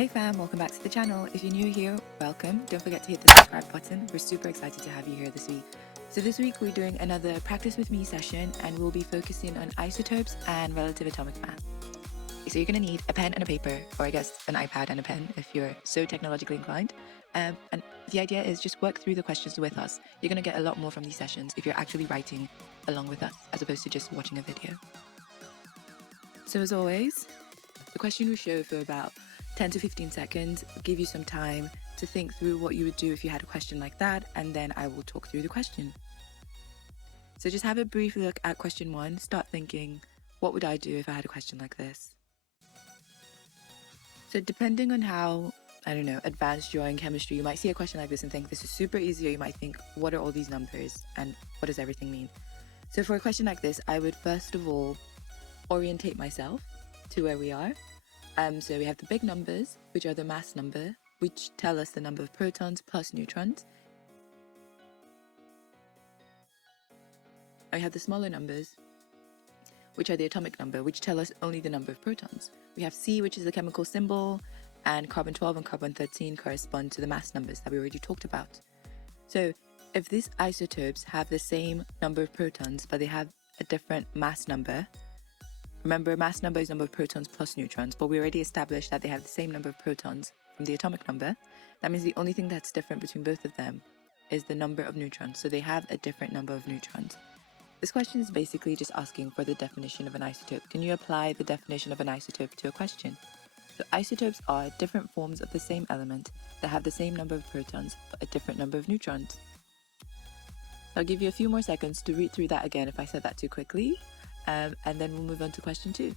Hey fam, welcome back to the channel. If you're new here, welcome. Don't forget to hit the subscribe button. We're super excited to have you here this week. So this week we're doing another practice with me session and we'll be focusing on isotopes and relative atomic mass. So you're going to need a pen and a paper, or I guess an iPad and a pen if you're so technologically inclined. And the idea is just work through the questions with us. You're going to get a lot more from these sessions if you're actually writing along with us as opposed to just watching a video. So as always, the question will show for about 10 to 15 seconds, give you some time to think through what you would do if you had a question like that, and then I will talk through the question. So just have a brief look at question 1, start thinking, what would I do if I had a question like this? So depending on how, advanced you are in chemistry, you might see a question like this and think this is super easy, or you might think, what are all these numbers and what does everything mean? So for a question like this, I would first of all orientate myself to where we are. So we have the big numbers, which are the mass number, which tell us the number of protons plus neutrons. And we have the smaller numbers, which are the atomic number, which tell us only the number of protons. We have C, which is the chemical symbol, and carbon-12 and carbon-13 correspond to the mass numbers that we already talked about. So if these isotopes have the same number of protons, but they have a different mass number, remember, mass number is number of protons plus neutrons, but we already established that they have the same number of protons from the atomic number. That means the only thing that's different between both of them is the number of neutrons. So they have a different number of neutrons. This question is basically just asking for the definition of an isotope. Can you apply the definition of an isotope to a question? So isotopes are different forms of the same element that have the same number of protons but a different number of neutrons. I'll give you a few more seconds to read through that again if I said that too quickly. And then we'll move on to question 2.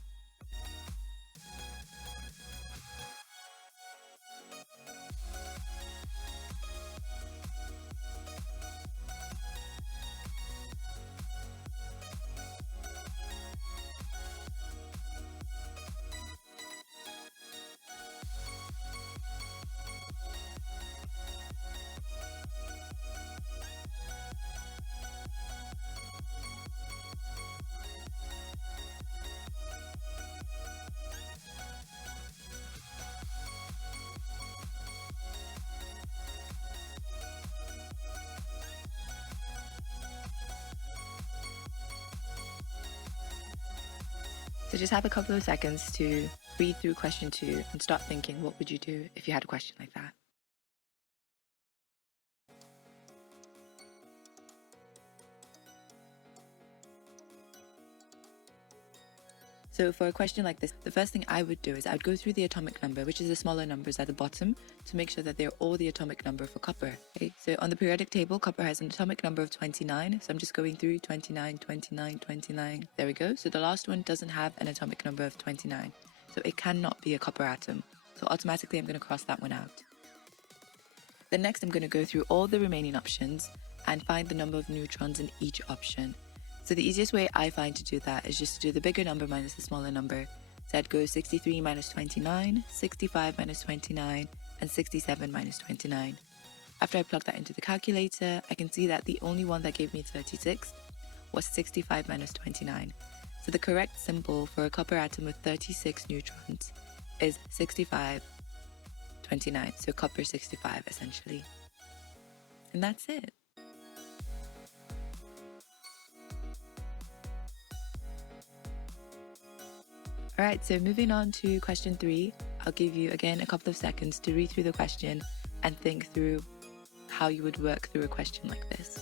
So just have a couple of seconds to read through question 2 and start thinking, what would you do if you had a question like that? So for a question like this, the first thing I would do is I would go through the atomic number, which is the smaller numbers at the bottom, to make sure that they're all the atomic number for copper. Okay? So on the periodic table, copper has an atomic number of 29. So I'm just going through 29, 29, 29. There we go. So the last one doesn't have an atomic number of 29. So it cannot be a copper atom. So automatically I'm going to cross that one out. Then next I'm going to go through all the remaining options and find the number of neutrons in each option. So the easiest way I find to do that is just to do the bigger number minus the smaller number. So I'd go 63 minus 29, 65 minus 29, and 67 minus 29. After I plug that into the calculator, I can see that the only one that gave me 36 was 65 minus 29. So the correct symbol for a copper atom with 36 neutrons is 6529. So copper 65 essentially. And that's it. Alright, so moving on to question 3, I'll give you again a couple of seconds to read through the question and think through how you would work through a question like this.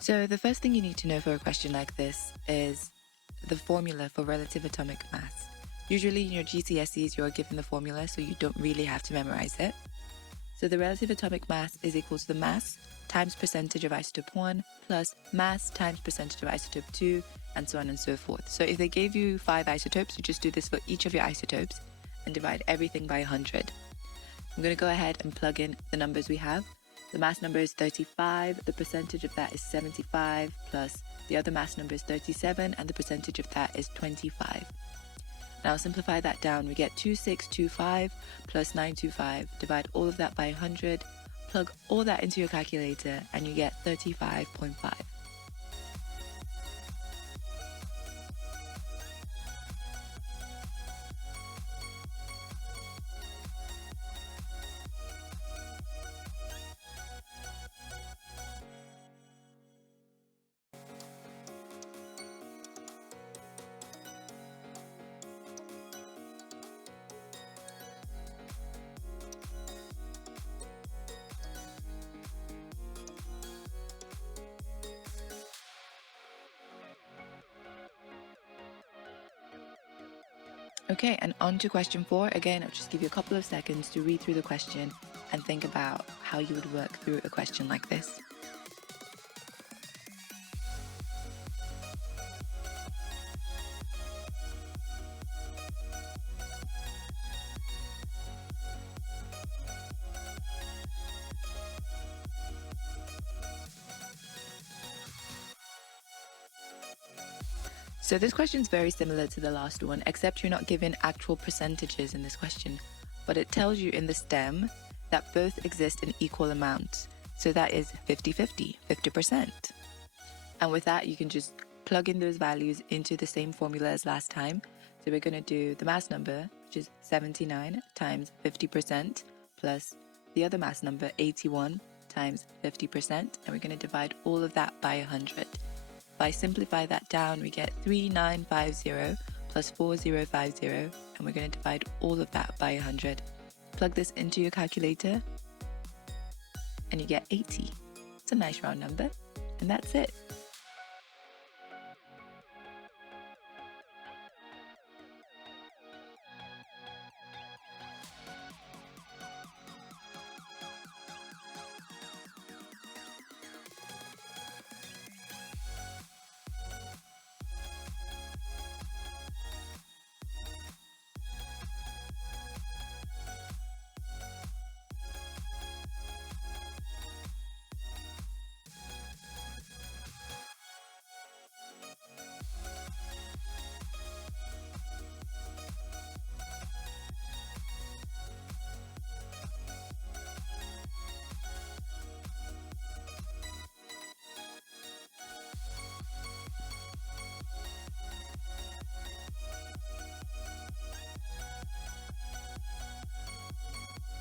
So the first thing you need to know for a question like this is the formula for relative atomic mass. Usually in your GCSEs you are given the formula, so you don't really have to memorize it. So the relative atomic mass is equal to the mass times percentage of isotope 1 plus mass times percentage of isotope 2, and so on and so forth. So if they gave you 5 isotopes, you just do this for each of your isotopes and divide everything by 100. I'm going to go ahead and plug in the numbers we have. The mass number is 35, the percentage of that is 75, plus the other mass number is 37, and the percentage of that is 25. Now simplify that down. We get 2625 plus 925. Divide all of that by 100. Plug all that into your calculator and you get 35.5. Okay, and on to question 4. Again, I'll just give you a couple of seconds to read through the question and think about how you would work through a question like this. So this question is very similar to the last one, except you're not given actual percentages in this question, but it tells you in the stem that both exist in equal amounts. So that is 50-50, 50%. And with that, you can just plug in those values into the same formula as last time. So we're going to do the mass number, which is 79 times 50%, plus the other mass number, 81 times 50%, and we're going to divide all of that by 100. If I simplify that down, we get 3950 plus 4050, and we're going to divide all of that by 100. Plug this into your calculator, and you get 80. It's a nice round number, and that's it.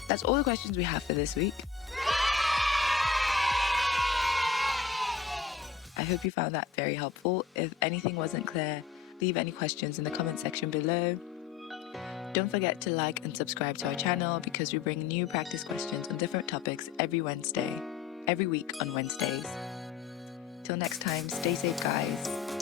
That's all the questions we have for this week. I hope you found that very helpful. If anything wasn't clear, leave any questions in the comment section below. Don't forget to like and subscribe to our channel because we bring new practice questions on different topics every week on Wednesdays. Till next time, stay safe, guys.